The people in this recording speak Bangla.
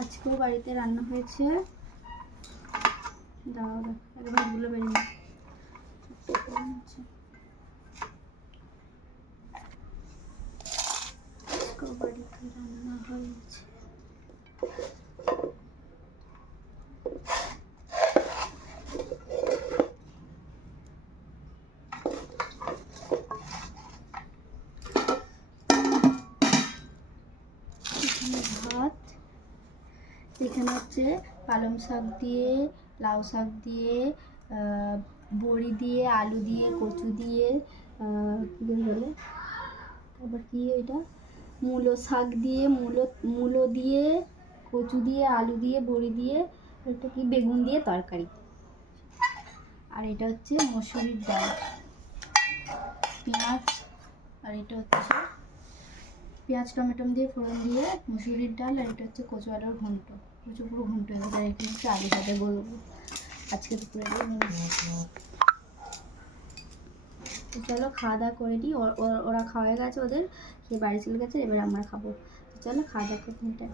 আজকেও বাড়িতে রান্না হয়েছে। দাও একবার গুলো বেরিয়ে আজকেও বাড়িতে রান্না হয়েছে। ভাত, এখানে হচ্ছে পালং শাক দিয়ে, লাউ শাক দিয়ে, বড়ি দিয়ে, আলু দিয়ে, কচু দিয়ে, কী বলে তারপর কি এটা মূলো শাক দিয়ে, মূলো দিয়ে, কচু দিয়ে, আলু দিয়ে, বড়ি দিয়ে, এটা কি বেগুন দিয়ে তরকারি। আর এটা হচ্ছে মসুরির ডাল, পেঁয়াজ, আর এটা হচ্ছে পেঁয়াজ টমেটো দিয়ে ফোড়ন দিয়ে মসুরির ডাল। আর এটা হচ্ছে কচু আলুর ঘন্ট, পুরো ঘন্ট হয়ে যায়। এখানে হচ্ছে আলু ভাজা বলবো আজকে দুপুরে। চলো খাওয়া দাওয়া করে নিই। ওরা খাওয়া গেছে, ওদের খেয়ে বাড়ি চলে গেছে, এবার আমরা খাবো। চলো খাওয়া দাওয়া করতে।